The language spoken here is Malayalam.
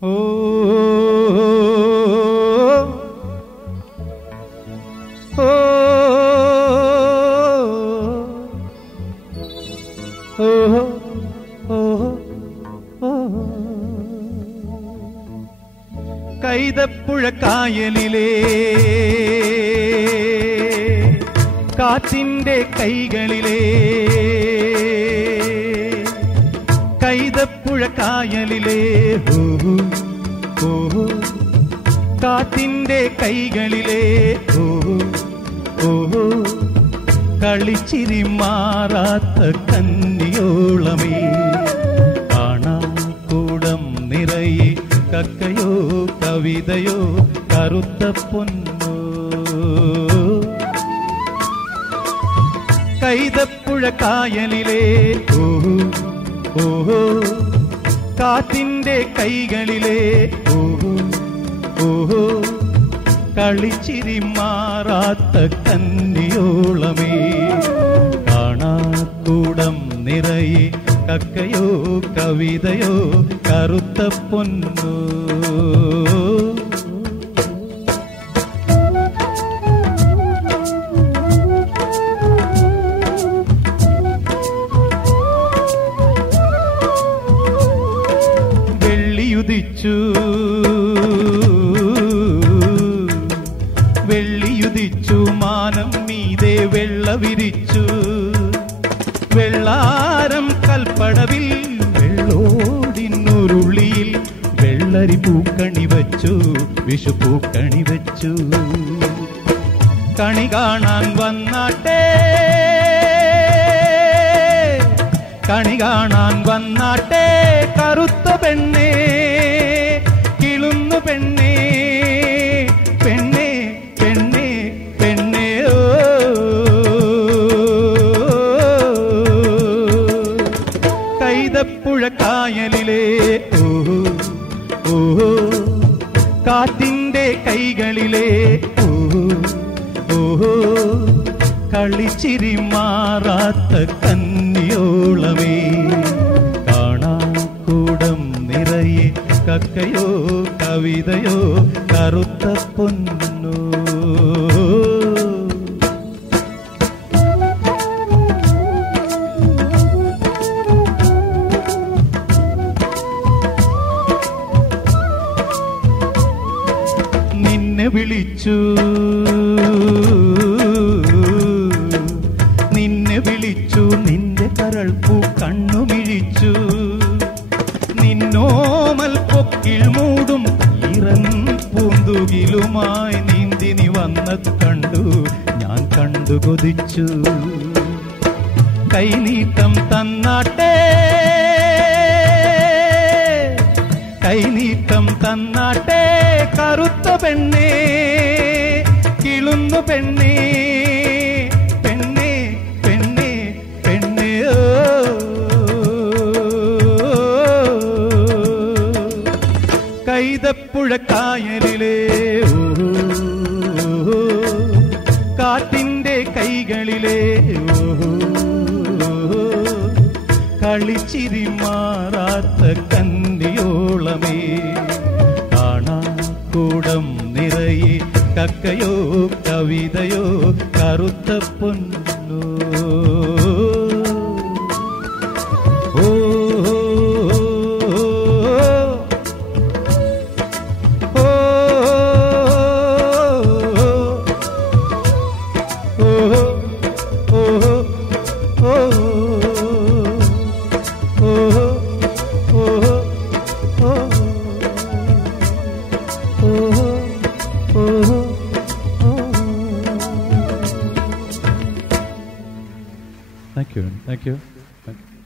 ഓ ഓ കൈതപ്പുഴ കായലിലെ കാറ്റിന്റെ കൈകളിലെ കൈതപ്പുഴ കായലിലെ കാറ്റിന്റെ കൈകളിലെ കളിച്ചിരി മാറാത്ത കന്നിയോളമേ കാണാക്കൂടം നിറയെ കക്കയോ കവിതയോ കറുത്ത പൊന്നോ കൈതപ്പുഴ കായലിലെ കാറ്റിന്റെ കൈകളിലെ കളിച്ചിരി മാറാത്ത കന്നിയോളമേ കാണാക്കൂടം നിറയെ കക്കയോ കവിതയോ കറുത്ത പൊന്നോ വെള്ളിയുദിച്ചു മാനം മീതെ വെള്ള വിരിച്ചു വെള്ളാരം കൽപ്പടവിൽ വെള്ളോടിനുരുളിയിൽ വെള്ളരി പൂക്കണി വച്ചു വിഷു പൂക്കണി വച്ചു കണി കാണാൻ വന്നാട്ടെ കണി കാണാൻ വന്നാട്ടെ കറുത്ത പെണ്ണേ കിളുന്നു പെണ്ണേ പെണ്ണേ പെണ്ണേ പെണ്ണേ ഓ കൈതപ്പുഴ കായലിലെ കാറ്റിന്റെ കൈകളിലെ കളിച്ചിരി മാറാത്ത കന്നിയോളമേ കാണാക്കൂടം നിറയെ കക്കയോ കവിതയോ കറുത്ത പൊന്നോ നിന്നെ വിളിച്ചു നിന്റെ കരൾ പൂ കണ്ണുമിഴിച്ചു നിന്നോമൽ പൊക്കിൽ മൂടും ഈറൻ പൂന്തുകിലുമായി നീന്തിനി വന്നത് കണ്ടു ഞാൻ കണ്ടു കൊതിച്ചു കൈനീട്ടം തന്നാട്ടെ കൈനീട്ടം തന്നാട്ടെ കറുത്ത പെണ്ണേ കിളുന്നു പെണ്ണേ പെണ്ണേ പെണ്ണേ പെണ്ണേ ഓ കൈതപ്പുഴ കായലിലെ കാറ്റിന്റെ കൈകളിലെ കളിച്ചിരി മാറാത്ത കന്നിയോളമേ കാണാക്കൂടം നിറയെ കക്കയോ കവിതയോ കറുത്ത പൊന്നോ Thank you.